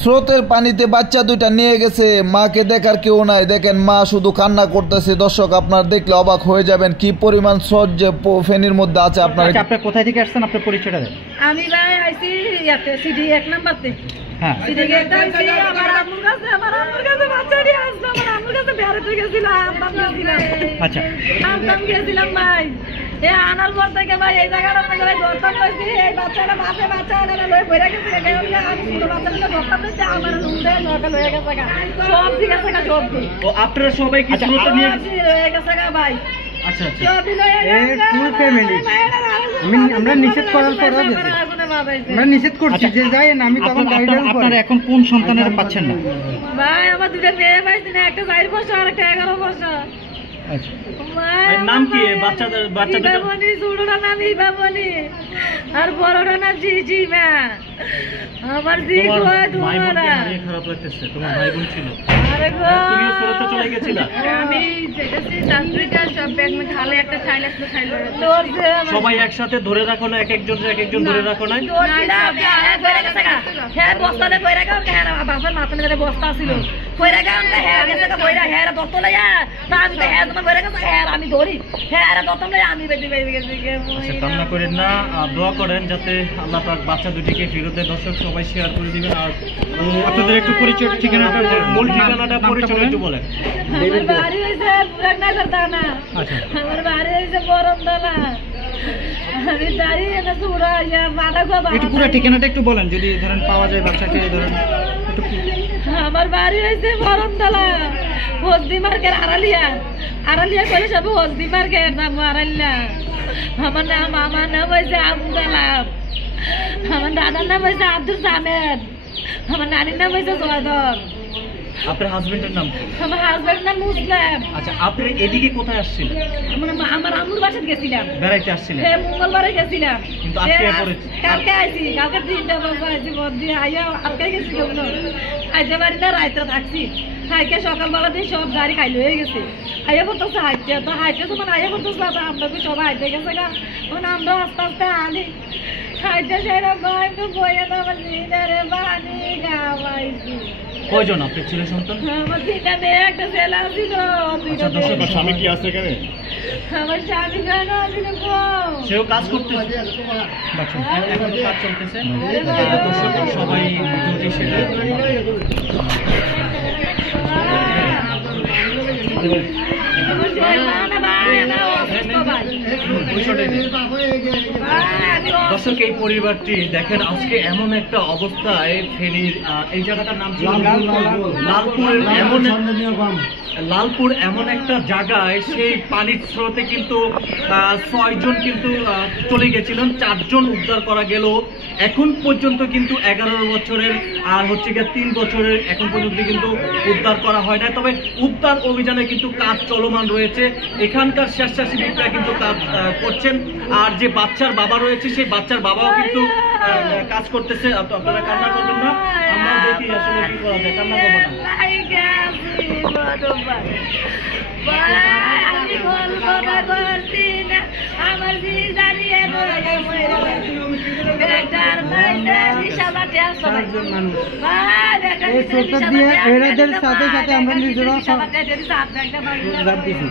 স্রোতের পানিতে বাচ্চা দুইটা নিয়ে গেছে, মাকে দেখার কেউ নাই। দেখেন মা শুধু কান্না করতেছে। দর্শক আপনারা দেখলে অবাক হয়ে যাবেন কি পরিমাণ স্রোত যে ফেনীর মধ্যে আছে। আপনারা আপনি কোথায় থেকে আসছেন, আপনার পরিচয়টা দেন। আমি ভাই আইছি ইয়াতে সিডি 1 নাম্বার থেকে। হ্যাঁ, সিডি গেট আইছি। আমার আম্মুর কাছে বাচ্চাটি আসছে। আমার আম্মুর কাছে বেড়াতে গেছিলাম, আচ্ছা, আমদাম গেছিলাম ভাই। এ আনার পর থেকে ভাই এই জায়গাটা মনে করে ধরতাম পাইছি। এই বাচ্চাটা বাচ্চাটা লয়ে পড়ে গেছে। আমি ছোট বাচ্চাটা ধরতাম পাইছি। আমার লুন্ডে নকা লয়ে গেছে গা। সব ঠিক আছে গা, সব ঠিক। ও আপনারা সবাই কি স্রোতে নিয়ে লয়ে গেছে গা ভাই। আচ্ছা আচ্ছা, ফুল ফ্যামিলি। আমরা নিষেধ করার পরেও গেছে, আমরা নিষেধ করছি যে যাই না। আমি তখন আপনারা এখন কোন সন্তানের পাচ্ছেন না? ভাই আমার দুটো মেয়ে পাইছি না, একটা 4 বছর আর একটা 11 বছর। আচ্ছা, নাম কি বাচ্চাদের? বাবনি ছোটটার নাম ইবাবনি আর বড়টার নাম জিজি। মা আমার জি কয় তোমারা খারাপ লাগতেছে। তোমার ভাই বোন ছিল? আরে গো তুমিও স্রোতে চলে গেছিলা? আমি যেতেছি চাকরিটা সব ব্যাগ মে খালে একটা খাইলে তো খাইলো। সবাই একসাথে ধরে রাখো না? এক একজন ধরে রাখো না? হ্যাঁ বস্তাতে বইরা গাও। হ্যাঁ বাবার মাথায় ধরে বস্তা ছিল বইরা গাও। হ্যাঁ গেছে বইরা। হ্যাঁ দত্ত লইয়া না আমি তো হ্যাঁ তোমার বইরা গেছে। হ্যাঁ আমি ধরি। হ্যাঁ আর দত্ত লইয়া আমি বেঁধে গেছি। আচ্ছা, কান্না করেন না, দোয়া করেন যাতে আল্লাহ পাক বাচ্চা দুটিকে ফেরত দেয়। দর্শক সবাই শেয়ার করে দিবেন। আর আপনাদের একটু পরিচয়, ঠিকানাটা, মূল ঠিকানাটা পরিচয় একটু বলেন। আমার বাড়ি হইছে পুরানগর থানা। আচ্ছা, আমার বাড়ি হইছে বরমতলা। আমি দাঁড়িয়ে না পুরা ইয়া মাথা গো। একটু পুরো ঠিকানাটা একটু বলেন, যদি ধরেন পাওয়া যায় বাচ্চাকে। ধরেন একটু আমার বাড়ি হইছে বরমতলা, হসদি মার্কেট আড়ালিয়া করে সব হসদি মার্কেট নাম আড়ালিয়া। আমার নাম হয়েছে আবু কালাম। আমার দাদার নাম হয়েছে আব্দুল সামেদ। আমার নানির নাম হয়েছে জয়দল। আপনার হাজবেন্ডের নাম? আমার হাজবেন্ড নাম মুসলিম। আচ্ছা, আপনি এদিকে কোথায় আসছিলেন? আমার আম্মুর বাসায় গেছিলাম, বেড়াইতে আসছিলেন? হ্যাঁ মঙ্গলবারে গেছিলাম। কিন্তু আজকে পড়েছি, কালকে আইছি, কালকে 3টা বাজে আইছি। বদি আইয়া আজকে গেছিলাম না, আইতে পারি না, রাইতে থাকছি। হাইকে সকালবেলা দিয়ে সব গাড়ি খাইল হয়ে গেছে। আইয়া করতেছে হাইতে, তো হাইতে তোমার আইয়া করতেছে আমরা তো সবাই হাইতে গেছে গা। আমরা আস্তে আস্তে আনি হাইতে সেরকম একটু বইয়ে তো আমার জিনারে বানি গাওয়াইছি। কয়জন আপনার ছেলে সন্তান? আমার 3টা মেয়ে, একটা ছেলে ছিল। আচ্ছা, দর্শক স্বামী কি আছে এখানে? আমার স্বামী কেন ছিল গো? সেও কাজ করতেছে, এখন তো কাজ চলতেছে। দর্শক সবাই ভিডিওটি শেয়ার দর্শক, এই পরিবারটি দেখেন আজকে এমন একটা অবস্থায় ফেনীর এই জায়গাটার নাম লালপুর এমন একটা জায়গায় সেই পানির স্রোতে কিন্তু 6 জন কিন্তু চলে গেছিলেন, 4 জন উদ্ধার করা গেল। এখন পর্যন্ত কিন্তু 11 বছরের আর হচ্ছে গিয়ে 3 বছরের এখন পর্যন্ত কিন্তু উদ্ধার করা হয় না। তবে উদ্ধার অভিযানে কিন্তু কাজ চলমান রয়েছে। এখানকার স্বেচ্ছাসেবীরা কিন্তু কাজ করছেন। আর যে বাচ্চার বাবা রয়েছে সেই বাচ্চার বাবাও কিন্তু কাজ করতেছে। আপনারা কান্না করবেন না, আমরা দেখি আসলে কি করা যায়। কান্না করবো না। এদের সাথে সাথে আমরা নিজেরাও দিছি।